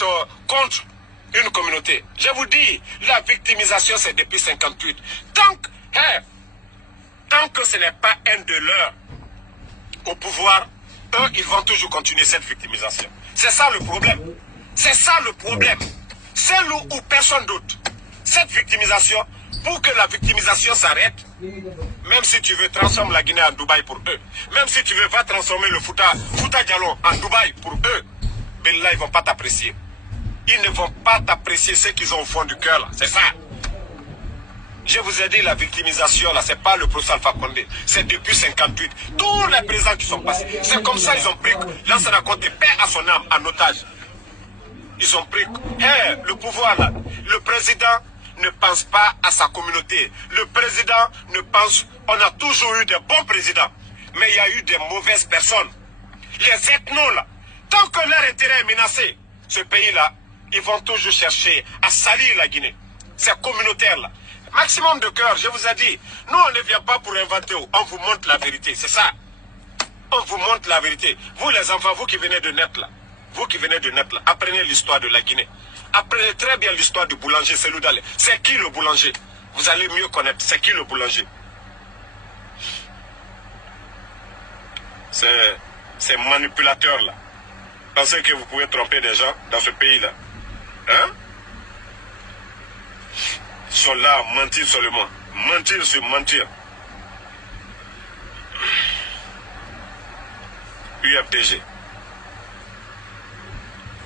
êtes contre une communauté. Je vous dis, la victimisation, c'est depuis 58. Tant que ce n'est pas un de leurs au pouvoir, eux, ils vont toujours continuer cette victimisation. C'est ça le problème. C'est ça le problème. C'est nous ou personne d'autre. Cette victimisation, pour que la victimisation s'arrête, même si tu veux transformer la Guinée en Dubaï pour eux, même si tu veux pas transformer le Fouta Djallon en Dubaï pour eux, ben là, ils ne vont pas t'apprécier. Ils ne vont pas t'apprécier ce qu'ils ont au fond du cœur, là. C'est ça. Je vous ai dit, la victimisation, là, c'est pas le procès Alpha Condé. C'est depuis 58. Tous les présidents qui sont passés. C'est comme ça ils ont pris Lansana Conté, paix à son âme, en otage. Ils ont pris le pouvoir, là. Le président ne pense pas à sa communauté. Le président ne pense... On a toujours eu des bons présidents. Mais il y a eu des mauvaises personnes. Les ethnos, là. Tant que leur intérêt est menacé, ce pays-là, ils vont toujours chercher à salir la Guinée. C'est communautaire, là. Maximum de cœur, je vous ai dit. Nous, on ne vient pas pour inventer. On vous montre la vérité, c'est ça. On vous montre la vérité. Vous, les enfants, vous qui venez de naître, là. Vous qui venez de naître, là, apprenez l'histoire de la Guinée. Apprenez très bien l'histoire du boulanger Selou Dale. C'est qui le boulanger? Vous allez mieux connaître. C'est qui le boulanger? Ces manipulateurs-là. Pensez que vous pouvez tromper des gens dans ce pays-là. Hein? Ils sont là à mentir seulement. Mentir sur mentir. UFDG.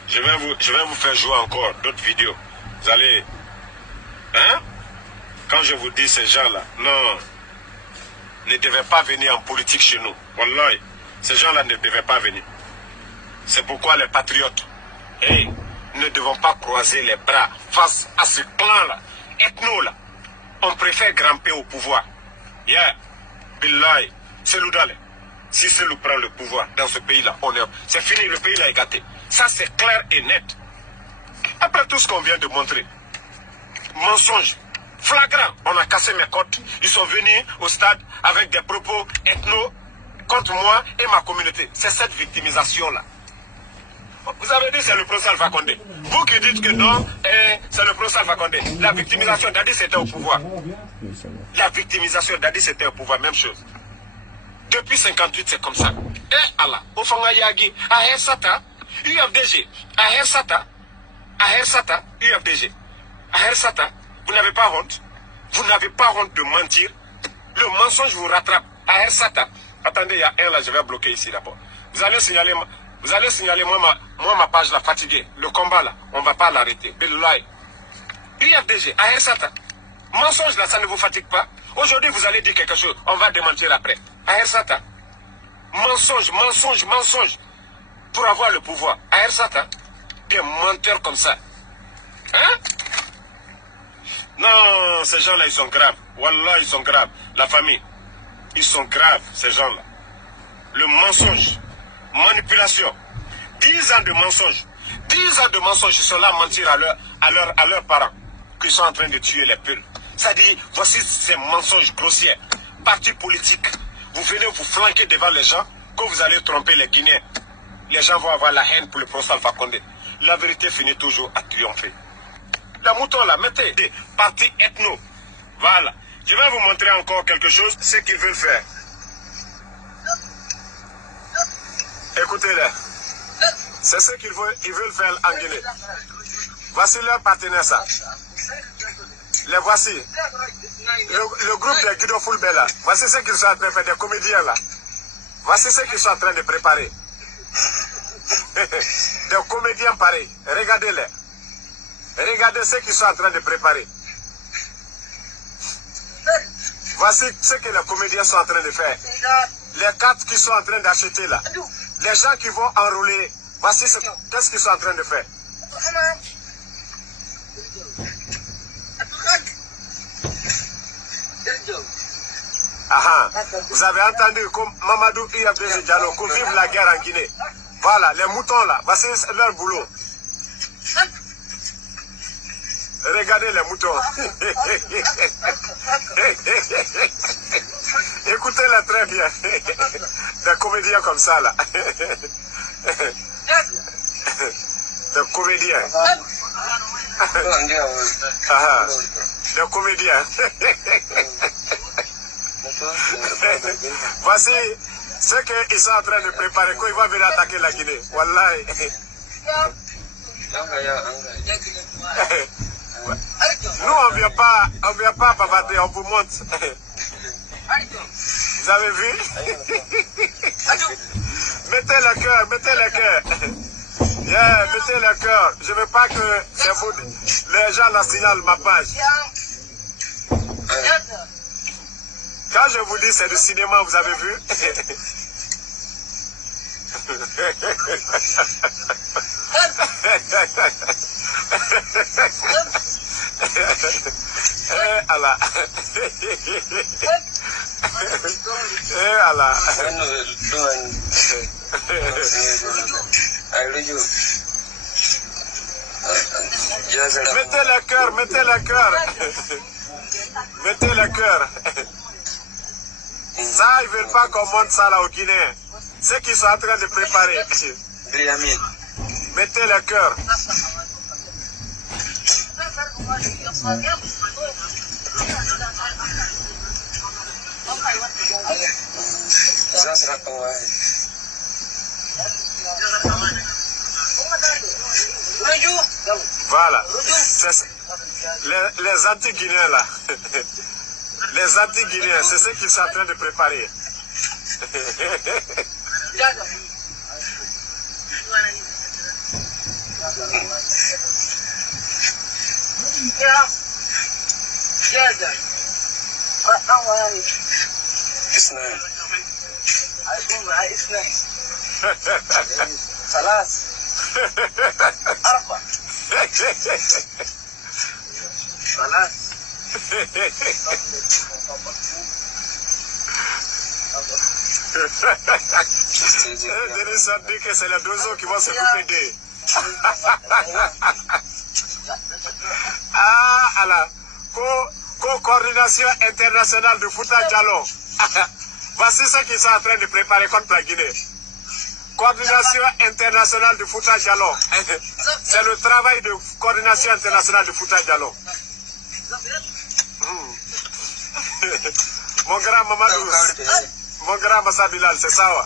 Je vais vous faire jouer encore d'autres vidéos. Vous allez... Hein? Quand je vous dis ces gens-là, non, ne devaient pas venir en politique chez nous. Wallahi, ces gens-là ne devaient pas venir. C'est pourquoi les patriotes, ne devons pas croiser les bras face à ce clan-là, ethno-là. On préfère grimper au pouvoir. Yeah, Billahi, Selou Dale. Si Selou prend le pouvoir dans ce pays-là, c'est fini, le pays-là est gâté. Ça, c'est clair et net. Après tout ce qu'on vient de montrer, mensonge, flagrant, on a cassé mes côtes. Ils sont venus au stade avec des propos ethno contre moi et ma communauté. C'est cette victimisation-là. Vous avez dit c'est le procès Alpha Condé. Vous qui dites que non, c'est le procès Alpha Condé. La victimisation d'Adi c'était au pouvoir. La victimisation d'Adi c'était au pouvoir, même chose. Depuis 58, c'est comme ça. Allah, Ofanga Yagi, Aher Sata, UFDG, Aher Sata, UFDG, Aher Sata, vous n'avez pas honte. Vous n'avez pas honte de mentir. Le mensonge vous rattrape. Aher Sata, attendez, il y a un là, je vais bloquer ici d'abord. Vous allez signaler moi ma page là, fatiguée. Le combat là, on ne va pas l'arrêter. Beloulaï. UFDG, Aher Sata. Mensonge là, ça ne vous fatigue pas. Aujourd'hui, vous allez dire quelque chose. On va démentir après. Aher Sata. Mensonge, mensonge, mensonge. Pour avoir le pouvoir. Aher Sata. Des menteurs comme ça. Hein? Non, ces gens-là, ils sont graves. Wallah, ils sont graves. La famille. Ils sont graves, ces gens-là. Le mensonge. Manipulation. 10 ans de mensonges. 10 ans de mensonges, ils sont là à mentir à leurs parents. Qu'ils sont en train de tuer les peuls. Ça dit, voici ces mensonges grossiers. Parti politique. Vous venez vous flanquer devant les gens, que vous allez tromper les Guinéens. Les gens vont avoir la haine pour le procès Alpha Condé. La vérité finit toujours à triompher. Les moutons là, mettez des partis ethno. Voilà. Je vais vous montrer encore quelque chose, ce qu'ils veulent faire. Écoutez-les. C'est ce qu'ils veulent faire en Guinée. Voici leur partenaire, ça. Les voici. Le groupe de Guido Fulbe là. Voici ce qu'ils sont en train de faire, des comédiens là. Voici ce qu'ils sont en train de préparer. Des comédiens pareils. Regardez-les. Regardez ce qu'ils sont en train de préparer. Voici ce que les comédiens sont en train de faire. Les cartes qu'ils sont en train d'acheter là. Les gens qui vont enrôler. Voici qu'est-ce qu'ils sont en train de faire. Vous avez entendu comme Mamadou Iabdé Diallo, qu'on vive la guerre en Guinée. Voilà, les moutons là, voici leur boulot. Regardez les moutons. Écoutez-les très bien. Des comédiens comme ça là. Des comédiens. Des comédiens. Voici ce qu'ils sont en train de préparer quand ils vont venir attaquer la Guinée. Wallahi. Nous, on ne vient pas bavarder, on vous montre. Vous avez vu? Mettez le cœur, mettez le cœur. Yeah, mettez le cœur. Je ne veux pas que les gens la signalent ma page. Quand je vous dis c'est du cinéma, vous avez vu? Allah. Allah. Mettez le cœur, mettez le cœur. Mettez le cœur. Ça, ils ne veulent pas qu'on monte ça là au Guinée. Ce qu'ils sont en train de préparer. Mettez le cœur. Voilà. Les anti-guinéens là. Les anti-guinéens, c'est ce qu'ils sont en train de préparer. Denis a dit que c'est les deux autres qui vont s'occuper d'eux. Ah, alors, coordination internationale de Fouta Djallon. Voici ce qu'ils sont en train de préparer contre la Guinée. Coordination internationale de Fouta Djallon. C'est le travail de coordination internationale de Fouta Djallon. Mon grand Mamadou, mon grand Massa Bilal, c'est ça, ouais.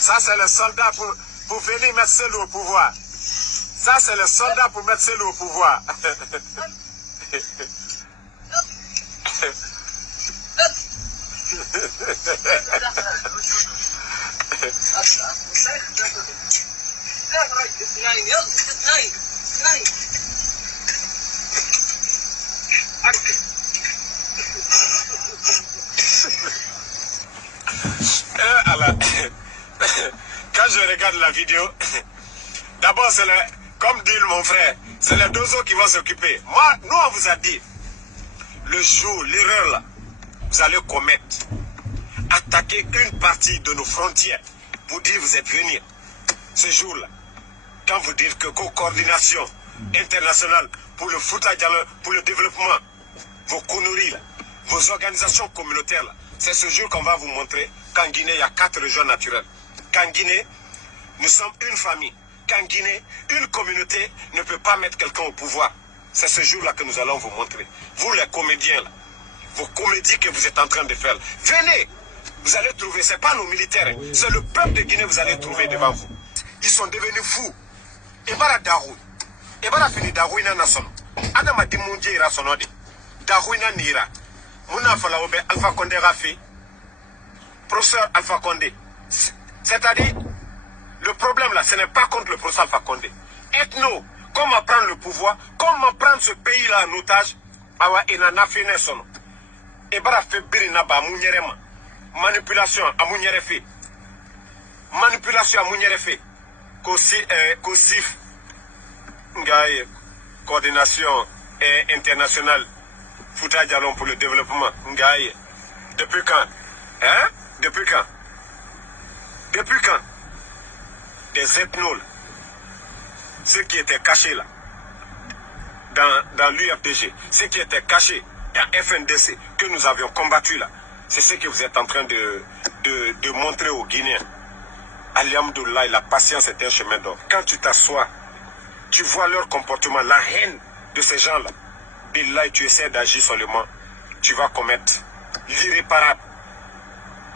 Ça, c'est le soldat pour venir mettre Cellou au pouvoir. Ça, c'est le soldat pour mettre Cellou au pouvoir. Alors, quand je regarde la vidéo, d'abord c'est comme dit mon frère, c'est les deux autres qui vont s'occuper. Moi, nous on vous a dit, le jour, l'erreur là, vous allez commettre, attaquer une partie de nos frontières, vous dire vous êtes venus. Ce jour-là, quand vous dites que coordination internationale pour le Fouta Djallon, pour le développement, vos conneries là, vos organisations communautaires là, c'est ce jour qu'on va vous montrer qu'en Guinée, il y a 4 régions naturelles. Qu'en Guinée, nous sommes une famille. Qu'en Guinée, une communauté ne peut pas mettre quelqu'un au pouvoir. C'est ce jour-là que nous allons vous montrer. Vous les comédiens là, vos comédies que vous êtes en train de faire, venez, vous allez trouver, ce n'est pas nos militaires, c'est le peuple de Guinée que vous allez trouver devant vous. Ils sont devenus fous. Et voilà Darou. Et voilà fini Darou ina nasono. Adama dimunje ira sonodi. Darou ina nira. Muna fala obe Alpha Condé Rafi. Professeur Alpha Condé. C'est-à-dire, le problème là, ce n'est pas contre le professeur Alpha Condé. Ethno, comment prendre le pouvoir, comment prendre ce pays-là en otage, awa ina nafine sono. Et bara fait birina ba munyerema. Manipulation à munyerefe. Manipulation à munyerefe. COSIF, coordination internationale Fouta Djallon pour le développement. Depuis quand? Hein? Depuis quand? Depuis quand? Des ethnos, ceux qui étaient cachés là, dans l'UFDG, ceux qui étaient cachés dans FNDC, que nous avions combattu là, C'est ce que vous êtes en train de montrer aux Guinéens. Alhamdoulilah, la patience est un chemin d'or. Quand tu t'assois, tu vois leur comportement, la haine de ces gens-là. Billah, tu essaies d'agir seulement, tu vas commettre l'irréparable,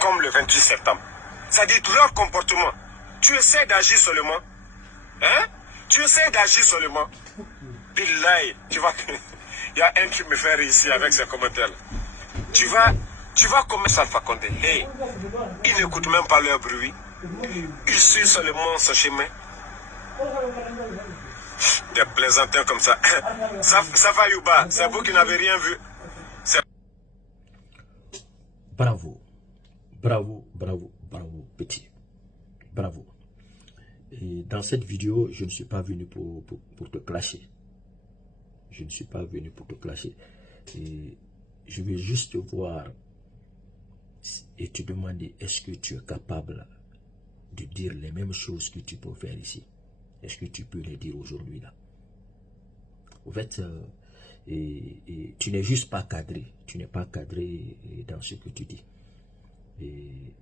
comme le 28 septembre. C'est-à-dire leur comportement. Tu essaies d'agir seulement, hein? Tu essaies d'agir seulement. Billah, tu vas... Il y a un qui me fait réussir avec ses commentaires. Tu vas commettre Alpha Condé. Hey, ils n'écoutent même pas leur bruit. Ils suivent seulement ce chemin. Des plaisantins comme ça. Ça va Yuba, c'est vous qui n'avez rien vu. Bravo, bravo, bravo, bravo, petit. Bravo. Et dans cette vidéo, je ne suis pas venu pour te clasher. Je ne suis pas venu pour te clasher. Et je vais juste te voir et te demander, est-ce que tu es capable de dire les mêmes choses que tu peux faire ici? Est-ce que tu peux les dire aujourd'hui là? En fait, tu n'es juste pas cadré. Tu n'es pas cadré dans ce que tu dis. Et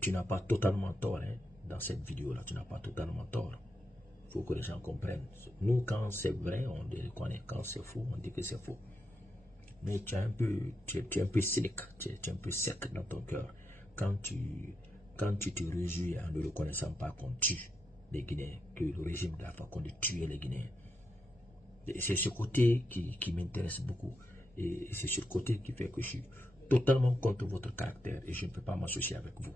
tu n'as pas totalement tort hein, dans cette vidéo-là. Tu n'as pas totalement tort. Il faut que les gens comprennent. Nous, quand c'est vrai, on dit qu'on est. Quand c'est faux, on dit que c'est faux. Mais tu es un peu cynique. Tu es un peu sec dans ton cœur. Quand tu te réjouis en ne reconnaissant pas qu'on tue les Guinéens, que le régime d'Alpha Condé tuait les Guinéens. C'est ce côté qui m'intéresse beaucoup. Et c'est ce côté qui fait que je suis totalement contre votre caractère et je ne peux pas m'associer avec vous.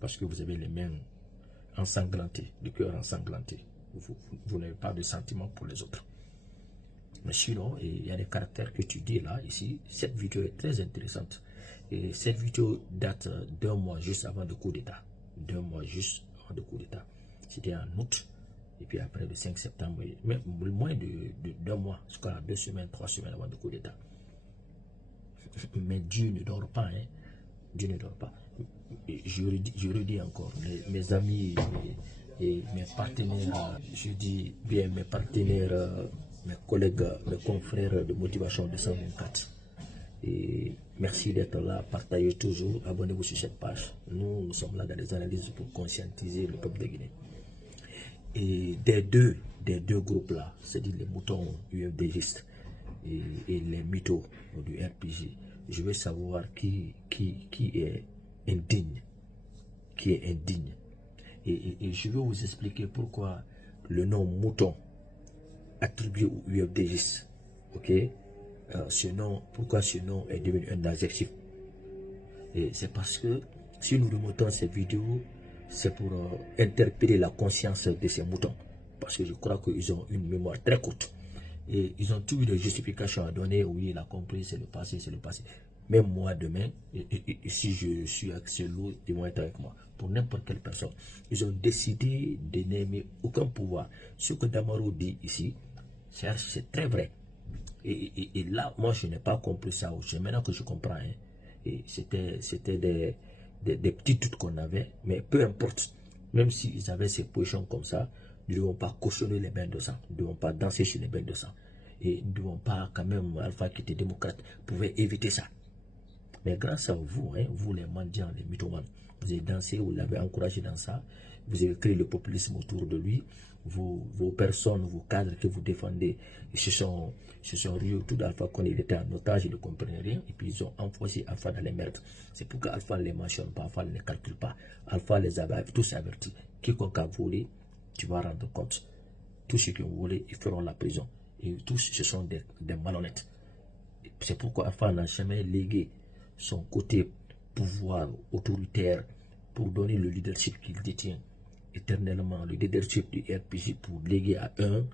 Parce que vous avez les mains ensanglantées, le cœur ensanglanté. Vous n'avez pas de sentiments pour les autres. Mais sinon, il y a des caractères que tu dis là, ici. Cette vidéo est très intéressante. Et cette vidéo date d'un mois juste avant le coup d'État. 2 mois juste avant le coup d'État. C'était en août. Et puis après le 5 septembre, même moins de 2 mois, jusqu'à 2 semaines, 3 semaines avant le coup d'État. Mais Dieu ne dort pas, hein. Dieu ne dort pas. Je redis encore, mes amis et mes partenaires, je dis bien mes partenaires, mes collègues, mes confrères de Motivation 224. Et merci d'être là, partagez toujours, abonnez-vous sur cette page. Nous sommes là dans les analyses pour conscientiser le peuple de Guinée. Et des deux groupes-là, c'est-à-dire les moutons UFDGistes et les mythos du RPG, je veux savoir qui est indigne. Qui est indigne. Et je vais vous expliquer pourquoi le nom mouton attribué au UFDGistes, ok, pourquoi ce nom est devenu un adjectif. Et c'est parce que si nous remontons cette vidéo, c'est pour interpeller la conscience de ces moutons. Parce que je crois qu'ils ont une mémoire très courte. Et ils ont tout eu de justification à donner. Oui, il a compris, c'est le passé, c'est le passé. Même moi, demain, si je suis avec ce lot, ils vont être avec moi. Pour n'importe quelle personne. Ils ont décidé de n'aimer aucun pouvoir. Ce que Damaro dit ici, c'est très vrai. Et là, moi, je n'ai pas compris ça. C'est maintenant que je comprends. Hein. Et c'était des petits doutes qu'on avait, mais peu importe. Même s'ils avaient ces positions comme ça, nous ne devons pas cautionner les bains de sang. Nous ne devons pas danser sur les bains de sang. Et nous ne devons pas, quand même, Alpha qui était démocrate, pouvait éviter ça. Mais grâce à vous, hein, vous les mendiants, les mythomanes, vous avez dansé, vous l'avez encouragé dans ça, vous avez créé le populisme autour de lui, vos personnes, vos cadres que vous défendez, ils se sont rués autour d'Alpha quand il était en otage, ils ne comprenaient rien, et puis ils ont enfoncé Alpha dans les merdes. C'est pourquoi Alpha ne les mentionne pas, Alpha ne les calcule pas. Alpha les avait tous avertis. Quiconque a volé, tu vas rendre compte. Tous ceux qui ont volé, ils feront la prison. Et tous, ce sont des malhonnêtes. C'est pourquoi Alpha n'a jamais légué son côté pouvoir autoritaire pour donner le leadership qu'il détient éternellement, le leadership du RPG, pour léguer à un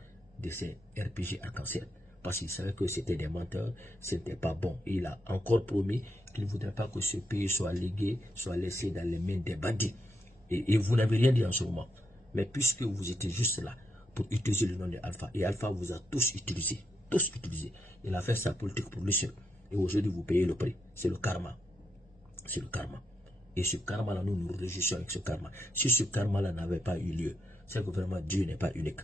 de ces RPG arc-en-ciel. Parce qu'il savait que c'était des menteurs, ce n'était pas bon. Et il a encore promis qu'il ne voudrait pas que ce pays soit légué, soit laissé dans les mains des bandits. Et vous n'avez rien dit en ce moment. Mais puisque vous étiez juste là pour utiliser le nom de Alpha, et Alpha vous a tous utilisé. Il a fait sa politique pour lui seul. Et aujourd'hui, vous payez le prix. C'est le karma. C'est le karma. Et ce karma-là, nous nous réjouissons avec ce karma. Si ce karma-là n'avait pas eu lieu, c'est que vraiment Dieu n'est pas unique.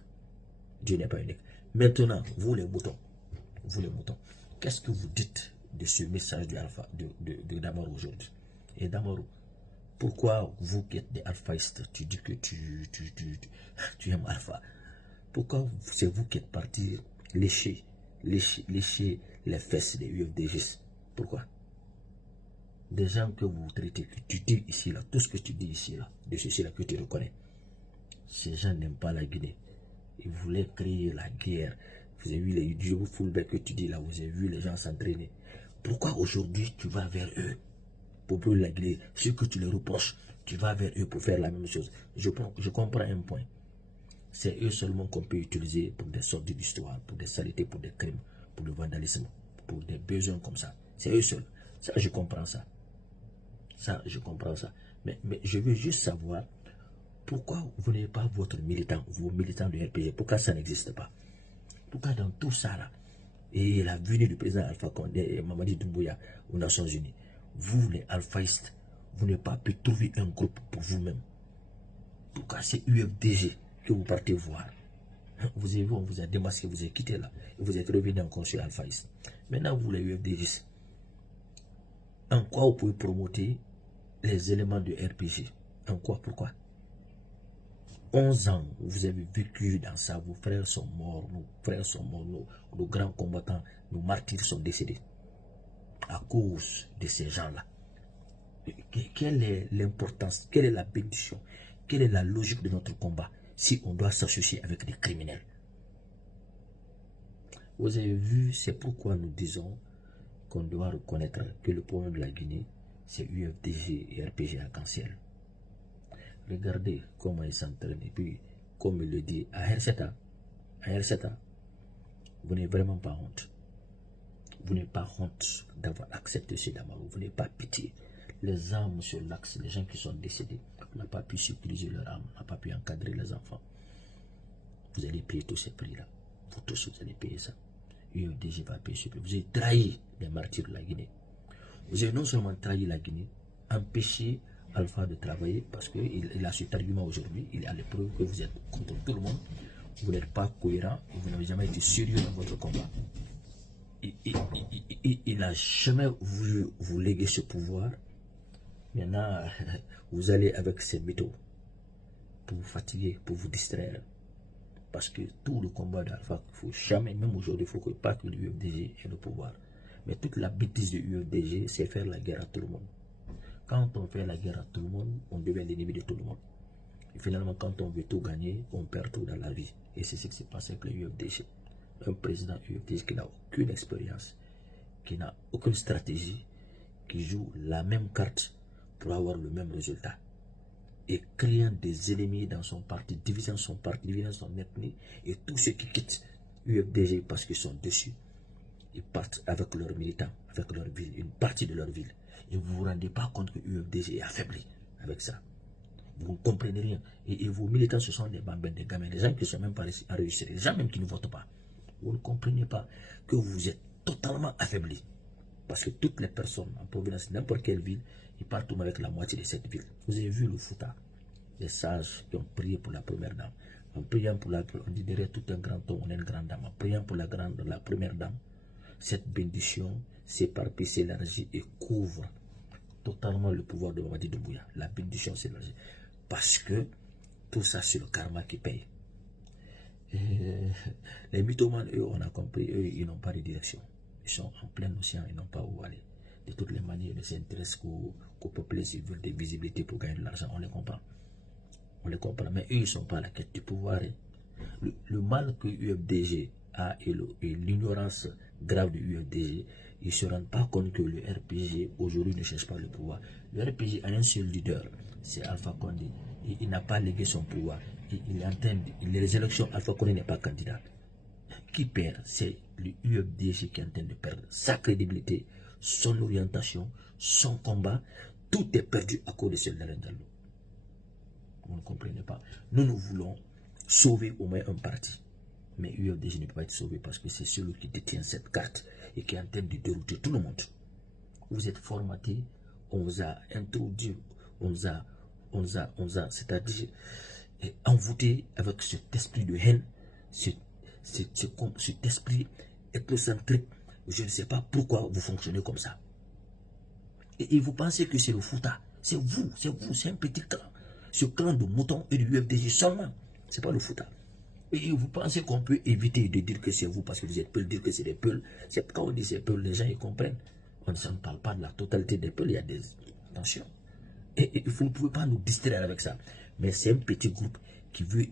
Dieu n'est pas unique. Maintenant, vous les moutons, qu'est-ce que vous dites de ce message de Alpha, de Damaro aujourd'hui. Et Damaro, pourquoi vous qui êtes des alphaïstes, tu dis que tu aimes Alpha? Pourquoi c'est vous qui êtes parti lécher les fesses des UFDG? Pourquoi? Des gens que vous traitez, que tu dis ici, là, tout ce que tu dis ici, là, de ceci, là, que tu reconnais. Ces gens n'aiment pas la Guinée. Ils voulaient créer la guerre. Vous avez vu les vidéos fullback que tu dis là, vous avez vu les gens s'entraîner. Pourquoi aujourd'hui tu vas vers eux pour brûler la Guinée? Ce que tu les reproches, tu vas vers eux pour faire la même chose. Je comprends un point. C'est eux seulement qu'on peut utiliser pour des sortes d'histoire, pour des saletés, pour des crimes, pour le vandalisme, pour des besoins comme ça. C'est eux seuls. Ça, je comprends ça. Ça, je comprends ça. Mais je veux juste savoir pourquoi vous n'avez pas votre militant, vos militants de RPG. Pourquoi ça n'existe pas? Pourquoi dans tout ça là, et la venue du président Alpha Condé et Mamadi Doumbouya aux Nations Unies, vous les alphaïstes, vous n'avez pas pu trouver un groupe pour vous-même? Pourquoi c'est UFDG que vous partez voir? Vous avez vu, on vous a démasqué, vous avez quitté là, et vous êtes revenu en conseil alphaïste. Maintenant, vous les UFDG, en quoi vous pouvez promouvoir les éléments de RPG? En quoi? Pourquoi? 11 ans, vous avez vécu dans ça, vos frères sont morts, nos frères sont morts, nos grands combattants, nos martyrs sont décédés à cause de ces gens-là. Quelle est l'importance, quelle est la bénédiction, quelle est la logique de notre combat si on doit s'associer avec des criminels? Vous avez vu, c'est pourquoi nous disons qu'on doit reconnaître que le problème de la Guinée, c'est UFDG et RPG arc-en-ciel. Regardez comment ils s'entraînent. Et puis, comme il le dit, à RCTA, vous n'avez vraiment pas honte. Vous n'avez pas honte d'avoir accepté ce Damaro. Vous n'avez pas pitié. Les armes sur l'axe, les gens qui sont décédés, on n'a pas pu utiliser leurs armes, on n'a pas pu encadrer les enfants. Vous allez payer tous ces prix-là. Vous tous, vous allez payer ça. UFDG va payer ce prix. Vous avez trahi les martyrs de la Guinée. Vous avez non seulement trahi la Guinée, empêché Alpha de travailler parce qu'il a cet argument aujourd'hui, il a les preuves que vous êtes contre tout le monde, vous n'êtes pas cohérent, vous n'avez jamais été sérieux dans votre combat. Il n'a jamais voulu vous léguer ce pouvoir. Maintenant, vous allez avec ces méthodes pour vous fatiguer, pour vous distraire. Parce que tout le combat d'Alpha, il ne faut jamais, même aujourd'hui, il ne faut pas que l'UFDG ait le pouvoir. Mais toute la bêtise de l'UFDG, c'est faire la guerre à tout le monde. Quand on fait la guerre à tout le monde, on devient l'ennemi de tout le monde. Et finalement, quand on veut tout gagner, on perd tout dans la vie. Et c'est ce qui s'est passé avec le UFDG. Un président UFDG qui n'a aucune expérience, qui n'a aucune stratégie, qui joue la même carte pour avoir le même résultat. Et créant des ennemis dans son parti, divisant son parti, divisant son ethnie, et tous ceux qui quittent UFDG parce qu'ils sont dessus, ils partent avec leurs militants, avec leur ville, une partie de leur ville. Et vous ne vous rendez pas compte que l'UFDG est affaibli avec ça. Vous ne comprenez rien. Et vos militants, ce sont des bambins, des gamins, des gens qui ne sont même pas enregistrés, des gens même qui ne votent pas. Vous ne comprenez pas que vous êtes totalement affaibli. Parce que toutes les personnes en provenance de n'importe quelle ville, ils partent avec la moitié de cette ville. Vous avez vu le Fouta, les sages qui ont prié pour la première dame. En priant pour on dit derrière tout un grand homme, on est une grande dame. En priant pour la première dame, cette bénédiction s'éparpille, s'élargit et couvre totalement le pouvoir de Mamadi Doumbouya. La bénédiction s'élargit. Parce que tout ça, c'est le karma qui paye. Et les mythomanes, eux, on a compris, eux, ils n'ont pas de direction. Ils sont en plein océan, ils n'ont pas où aller. De toutes les manières, ils ne s'intéressent qu'au peuple, ils veulent des visibilités pour gagner de l'argent, on les comprend. On les comprend, mais eux, ils ne sont pas à la quête du pouvoir. Le mal que UFDG a et l'ignorance grave de UFDG, ils ne se rendent pas compte que le RPG aujourd'hui ne cherche pas le pouvoir. Le RPG a un seul leader, c'est Alpha Condé. Il n'a pas légué son pouvoir. Les élections, Alpha Condé n'est pas candidat. Qui perd? C'est le UFDG qui est en train de perdre sa crédibilité, son orientation, son combat. Tout est perdu à cause de ce Dallo. Vous ne comprenez pas. Nous voulons sauver au moins un parti. Mais UFDG ne peut pas être sauvé parce que c'est celui qui détient cette carte et qui est en train de dérouter tout le monde. Vous êtes formaté, on vous a introduit, on vous a c'est-à-dire envoûté avec cet esprit de haine, cet esprit ethnocentrique Je ne sais pas pourquoi vous fonctionnez comme ça. Et vous pensez que c'est le Fouta. C'est vous, c'est un petit clan. Ce clan de moutons et du UFDG seulement. C'est pas le Fouta. Et vous pensez qu'on peut éviter de dire que c'est vous parce que vous êtes Peuls, dire que c'est des Peuls. Quand on dit c'est Peuls, les gens ils comprennent. On ne parle pas de la totalité des Peuls, il y a des... Attention. Et vous ne pouvez pas nous distraire avec ça. Mais c'est un petit groupe qui veut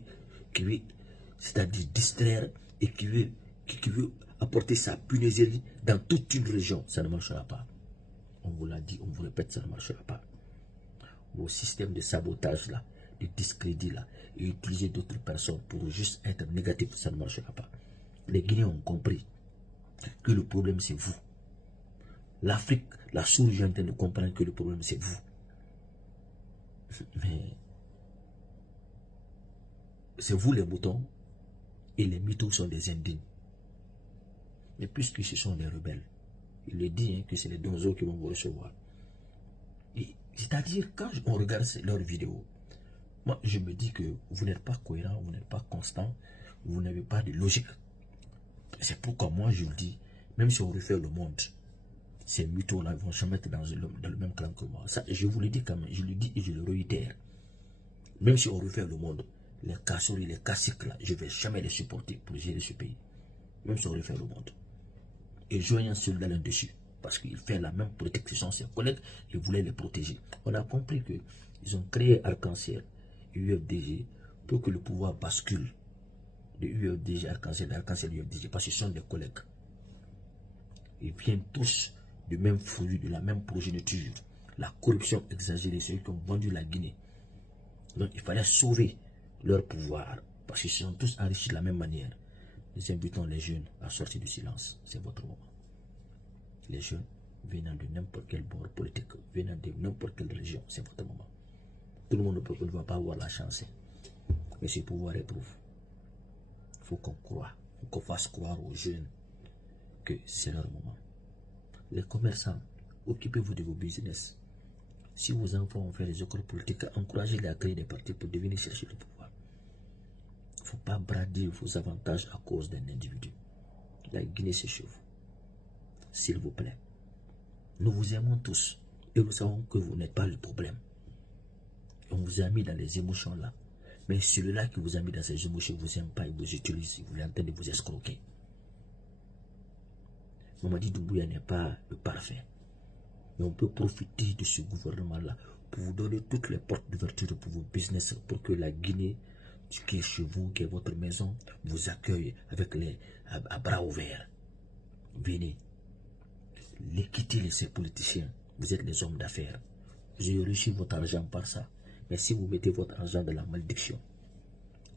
c'est-à-dire distraire et qui veut apporter sa punaiserie dans toute une région. Ça ne marchera pas. On vous l'a dit, on vous répète, ça ne marchera pas. Vos systèmes de sabotage là, de discrédit là, et utiliser d'autres personnes pour juste être négatif, ça ne marchera pas. Les Guinéens ont compris que le problème c'est vous. L'Afrique, la sous-région est en train de comprendre que le problème c'est vous. Mais c'est vous les moutons et les mythos sont des indignes. Mais puisque ce sont des rebelles, il le dit hein, que c'est les donzos qui vont vous recevoir. C'est-à-dire, quand on regarde leurs vidéos, moi je me dis que vous n'êtes pas cohérent, vous n'êtes pas constant, vous n'avez pas de logique. C'est pourquoi moi je le dis, même si on refait le monde, ces mythos-là vont se mettre dans le même clan que moi. Ça, je vous le dis quand même, je le dis et je le réitère. Même si on refait le monde, les casseries, les caciques là, je ne vais jamais les supporter pour gérer ce pays. Même si on refait le monde. Et joignant celui-là là-dessus. Parce qu'il fait la même politique que sont ses collègues, il voulait les protéger. On a compris qu'ils ont créé Arc-en-Ciel et UFDG pour que le pouvoir bascule de UFDG Arc-en-Ciel, d'Arc-en-Ciel UFDG, parce que ce sont des collègues. Ils viennent tous du même fruit, de la même progéniture. La corruption exagérée, ceux qui ont vendu la Guinée. Donc il fallait sauver leur pouvoir, parce qu'ils sont tous enrichis de la même manière. Nous invitons les jeunes à sortir du silence, c'est votre moment. Les jeunes venant de n'importe quel bord politique, venant de n'importe quelle région, c'est votre moment. Tout le monde ne va pas avoir la chance, mais ce pouvoir éprouve. Il faut qu'on croie, il faut qu'on fasse croire aux jeunes que c'est leur moment. Les commerçants, occupez-vous de vos business. Si vos enfants ont fait les écoles politiques, encouragez-les à créer des partis pour devenir chercher le pouvoir. Il ne faut pas brader vos avantages à cause d'un individu. La Guinée, c'est chez vous. S'il vous plaît. Nous vous aimons tous. Et nous savons que vous n'êtes pas le problème. On vous a mis dans les émotions là. Mais celui-là qui vous a mis dans ces émotions, il ne vous aime pas, il vous utilise, il est en train de vous escroquer. Mamadi Doumbouya n'est pas le parfait. Mais on peut profiter de ce gouvernement-là pour vous donner toutes les portes d'ouverture pour vos business, pour que la Guinée, qui est chez vous, qui est votre maison, vous accueille avec à bras ouverts. Venez. Quittez ces politiciens. Vous êtes les hommes d'affaires. Vous avez reçu votre argent par ça. Mais si vous mettez votre argent dans la malédiction,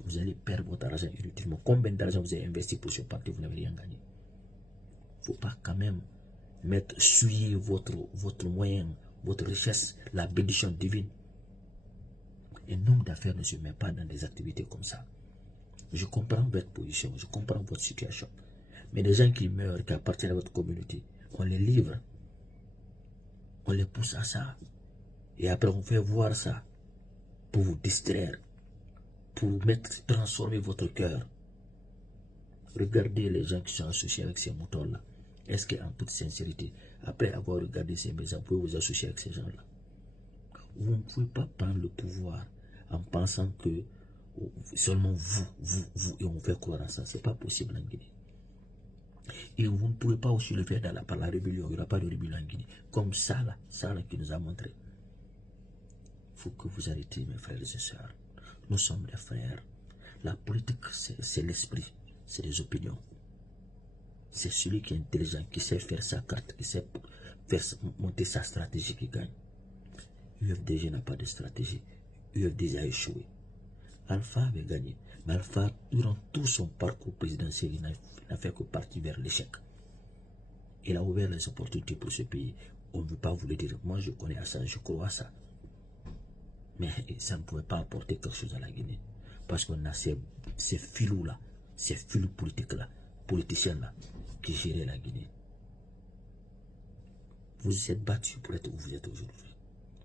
vous allez perdre votre argent inutilement. Combien d'argent vous avez investi pour ce parti, vous n'avez rien gagné. Il ne faut pas quand même souiller votre moyen, votre richesse, la bénédiction divine. Un homme d'affaires ne se met pas dans des activités comme ça. Je comprends votre position, je comprends votre situation. Mais des gens qui meurent, qui appartiennent à votre communauté, on les livre. On les pousse à ça. Et après on fait voir ça pour vous distraire, pour transformer votre cœur. Regardez les gens qui sont associés avec ces moutons-là. Est-ce qu'en toute sincérité, après avoir regardé ces maisons, vous pouvez vous associer avec ces gens-là? Vous ne pouvez pas prendre le pouvoir en pensant que seulement vous, et on fait croire à ça. Ce n'est pas possible en Guinée. Et vous ne pourrez pas aussi le faire par la rébellion. Il n'y aura pas de rébellion en Guinée. Comme ça là qui nous a montré. Il faut que vous arrêtiez, mes frères et sœurs. Nous sommes des frères. La politique, c'est l'esprit, c'est les opinions. C'est celui qui est intelligent, qui sait faire sa carte, qui sait faire monter sa stratégie qui gagne. UFDG n'a pas de stratégie. UFDG a échoué. Alpha avait gagné. Mais Alpha, durant tout son parcours présidentiel, il n'a fait que partir vers l'échec. Il a ouvert les opportunités pour ce pays. On ne veut pas vous le dire. Moi, je connais à ça, je crois à ça. Mais ça ne pouvait pas apporter quelque chose à la Guinée. Parce qu'on a ces filous-là, ces filous politiques-là, politiciens-là, qui géraient la Guinée. Vous vous êtes battus pour être où vous êtes aujourd'hui.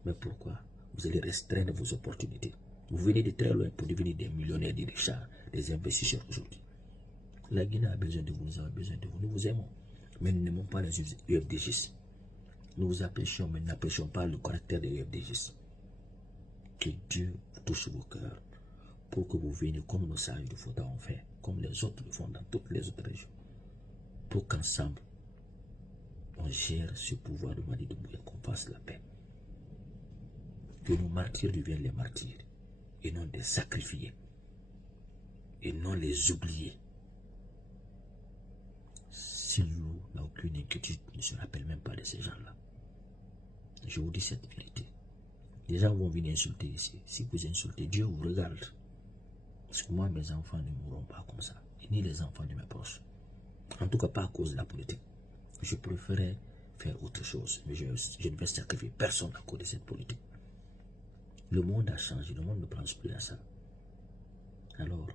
Mais pourquoi? Vous allez restreindre vos opportunités. Vous venez de très loin pour devenir des millionnaires, des richards, des investisseurs aujourd'hui. La Guinée a besoin de vous, nous avons besoin de vous, nous vous aimons. Mais nous n'aimons pas les UFDGistes. Nous apprécions, mais n'apprécions pas le caractère des UFDGistes. Que Dieu vous touche vos cœurs pour que vous veniez comme nos sages de Fouta ont fait, comme les autres le font dans toutes les autres régions, pour qu'ensemble, on gère ce pouvoir de Madi Doumbouya, qu'on fasse la paix. Que nos martyrs deviennent les martyrs, et non des sacrifiés, et non les oubliés. Silou n'a aucune inquiétude, ne se rappelle même pas de ces gens-là. Je vous dis cette vérité. Les gens vont venir insulter ici. Si vous insultez, Dieu vous regarde. Parce que moi, mes enfants ne mourront pas comme ça. Ni les enfants de mes proches. En tout cas, pas à cause de la politique. Je préférais faire autre chose. Mais je ne vais sacrifier personne à cause de cette politique. Le monde a changé. Le monde ne pense plus à ça. Alors,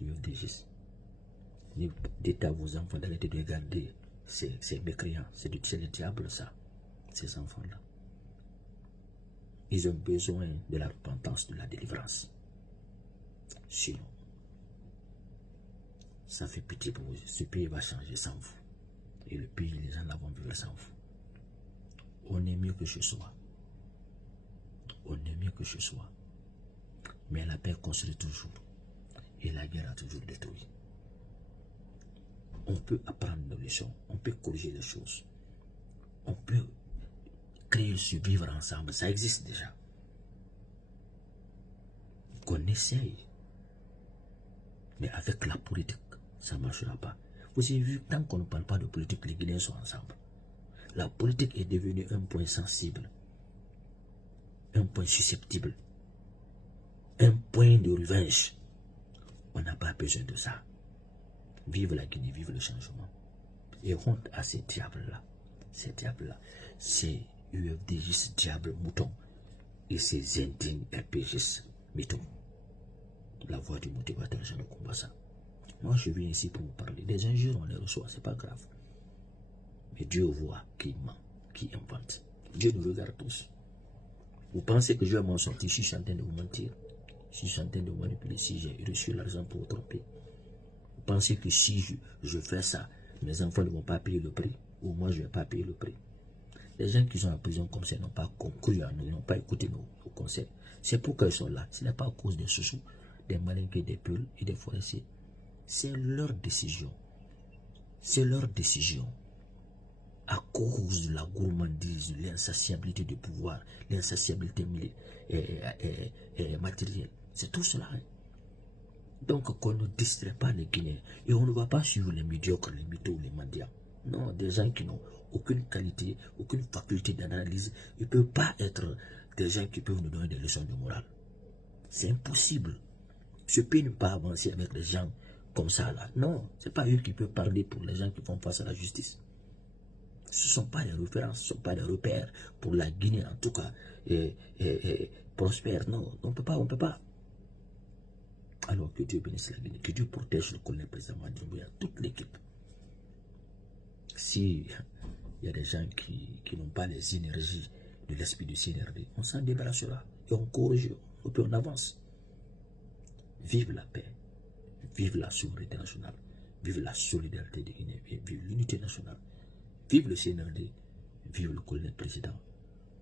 UFDGistes, dites à vos enfants d'arrêter de regarder ces mécréants. C'est le diable, ça. Ces enfants-là. Ils ont besoin de la repentance, de la délivrance. Sinon, ça fait pitié pour vous. Ce pays va changer sans vous. Et le pays, les gens là vont vivre sans vous. On est mieux que ce soit. On est mieux que ce soit. Mais la paix construit toujours. Et la guerre a toujours détruit. On peut apprendre nos leçons. On peut corriger les choses. On peut créer ce vivre ensemble. Ça existe déjà. Qu'on essaye. Mais avec la politique, ça ne marchera pas. Vous avez vu, tant qu'on ne parle pas de politique, les Guinéens sont ensemble. La politique est devenue un point sensible, un point susceptible, un point de revanche. On n'a pas besoin de ça. Vive la Guinée, vive le changement. Et honte à ces diables-là. Ces diables-là, ces UFDGistes diables moutons et ces indignes RPGistes moutons. La voix du motivateur, je ne comprends pas ça. Moi, je viens ici pour vous parler. Des injures, on les reçoit, c'est pas grave. Mais Dieu voit qui ment, qui invente. Dieu nous regarde tous. Vous pensez que je vais m'en sortir si je suis en train de vous mentir, si je suis en train de vous manipuler, si j'ai reçu l'argent pour vous tromper? Vous pensez que si je fais ça, mes enfants ne vont pas payer le prix, ou moi je ne vais pas payer le prix? Les gens qui sont en prison comme ça n'ont pas conclu à nous, n'ont pas écouté nos conseils. C'est pourquoi ils sont là. Ce n'est pas à cause des sous-sous, des malinqués, des peuls et des forestiers. C'est leur décision. C'est leur décision. À cause de la gourmandise, de l'insatiabilité du pouvoir, l'insatiabilité matérielle. C'est tout cela. Donc qu'on ne distrait pas les Guinéens. Et on ne va pas suivre les médiocres, les mythos, les mendiants. Non, des gens qui n'ont aucune qualité, aucune faculté d'analyse. Ils ne peuvent pas être des gens qui peuvent nous donner des leçons de morale. C'est impossible. Ce pays ne peut pas avancer avec les gens comme ça là. Non, ce n'est pas eux qui peuvent parler pour les gens qui font face à la justice. Ce ne sont pas des références, ce ne sont pas des repères pour la Guinée en tout cas prospère. Non, on ne peut pas, on ne peut pas. Alors que Dieu bénisse la Guinée, que Dieu protège le colonel président Madi Doumbouya, toute l'équipe. Si il y a des gens qui n'ont pas les énergies de l'esprit du CNRD, on s'en débarrassera et on corrige, on avance. Vive la paix, vive la souveraineté nationale, vive la solidarité des Guinéens, vive l'unité nationale, vive le CNRD, vive le colonel président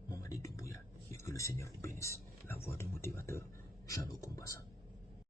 Madi Doumbouya, et que le Seigneur vous bénisse. La voix du motivateur, Jean Okombassa.